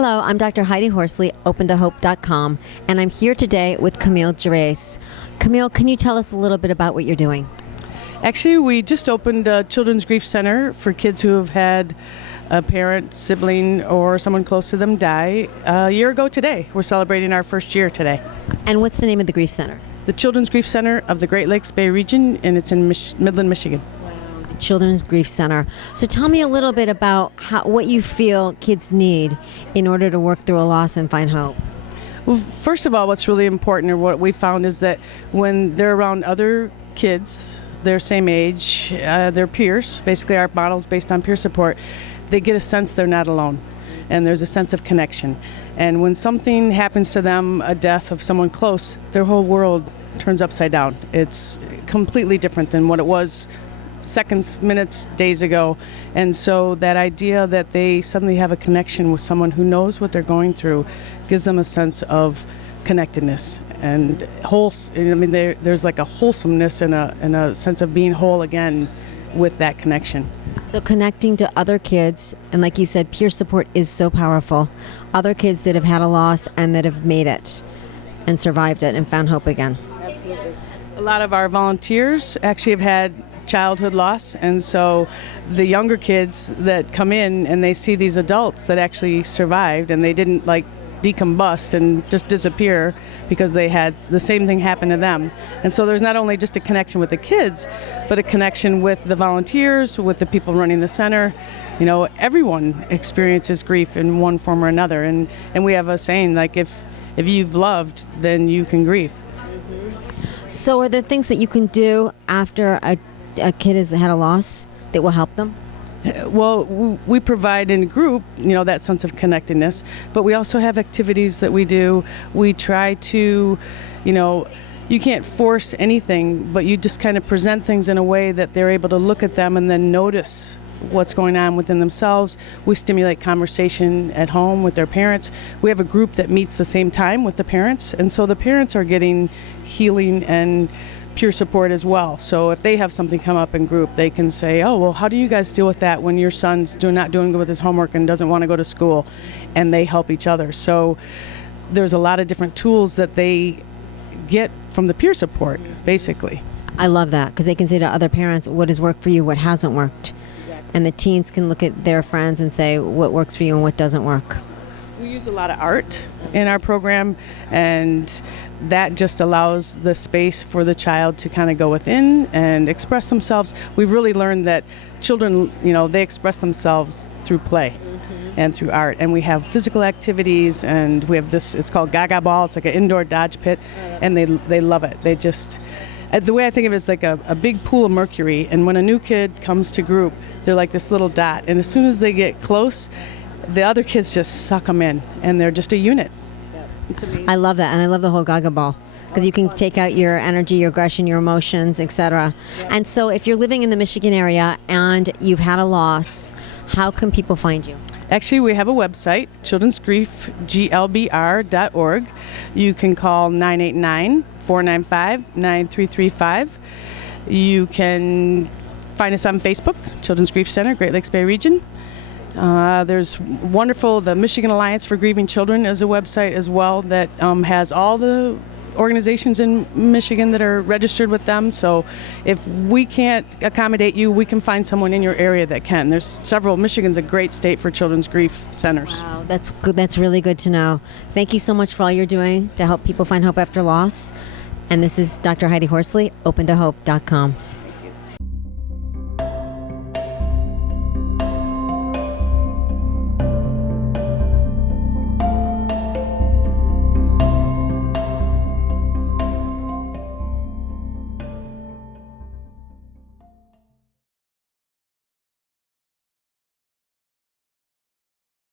Hello, I'm Dr. Heidi Horsley, OpenToHope.com, and I'm here today with Cammille Gerace. Cammille, can you tell us a little bit about what you're doing? Actually, we just opened a Children's Grief Center for kids who have had a parent, sibling, or someone close to them die a year ago today. We're celebrating our first year today. And what's the name of the Grief Center? The Children's Grief Center of the Great Lakes Bay region, and it's in Midland, Michigan. The Children's Grief Center. So tell me a little bit about what you feel kids need in order to work through a loss and find hope. Well, first of all, what's really important, or what we found, is that when they're around other kids their same age, their peers, basically our models based on peer support, they get a sense they're not alone, and there's a sense of connection. And when something happens to them, a death of someone close, their whole world turns upside down. It's completely different than what it was seconds, minutes, days ago. And so that idea that they suddenly have a connection with someone who knows what they're going through gives them a sense of connectedness and there's like a wholesomeness and a sense of being whole again with that connection. So connecting to other kids, and like you said, peer support is so powerful. Other kids that have had a loss and that have made it and survived it and found hope again. Absolutely. A lot of our volunteers actually have had childhood loss, and so the younger kids that come in and they see these adults that actually survived and they didn't like decombust and just disappear because they had the same thing happen to them. And so there's not only just a connection with the kids, but a connection with the volunteers, with the people running the center. You know, everyone experiences grief in one form or another, and we have a saying like, if you've loved, then you can grieve. So are there things that you can do after a kid has had a loss that will help them? Well, we provide in a group, that sense of connectedness, but we also have activities that we do. We try to, you can't force anything, but you just kind of present things in a way that they're able to look at them and then notice what's going on within themselves. We stimulate conversation at home with their parents. We have a group that meets the same time with the parents, and so the parents are getting healing and peer support as well. So if they have something come up in group, they can say, oh, well, how do you guys deal with that when your son's not doing good with his homework and doesn't want to go to school? And they help each other. So there's a lot of different tools that they get from the peer support, basically. I love that, because they can say to other parents, what has worked for you, what hasn't worked. Exactly. And the teens can look at their friends and say what works for you and what doesn't work. We use a lot of art in our program, and that just allows the space for the child to kind of go within and express themselves. We've really learned that children, they express themselves through play and through art. And we have physical activities, and we have this, it's called Gaga Ball. It's like an indoor dodge pit, and they love it. They just, the way I think of it is like a big pool of mercury, and when a new kid comes to group, they're like this little dot. And as soon as they get close, the other kids just suck them in, and they're just a unit. It's amazing. I love that, and I love the whole Gaga Ball, because you can take out your energy, your aggression, your emotions, etc. Yeah. And so if you're living in the Michigan area and you've had a loss, how can people find you? Actually, we have a website, childrensgriefglbr.org. You can call 989-495-9335. You can find us on Facebook, Children's Grief Center, Great Lakes Bay region. There's wonderful, the Michigan Alliance for Grieving Children is a website as well that has all the organizations in Michigan that are registered with them. So if we can't accommodate you, we can find someone in your area that can. There's several. Michigan's a great state for children's grief centers. Wow, that's good. That's really good to know. Thank you so much for all you're doing to help people find hope after loss. And this is Dr. Heidi Horsley, OpenToHope.com.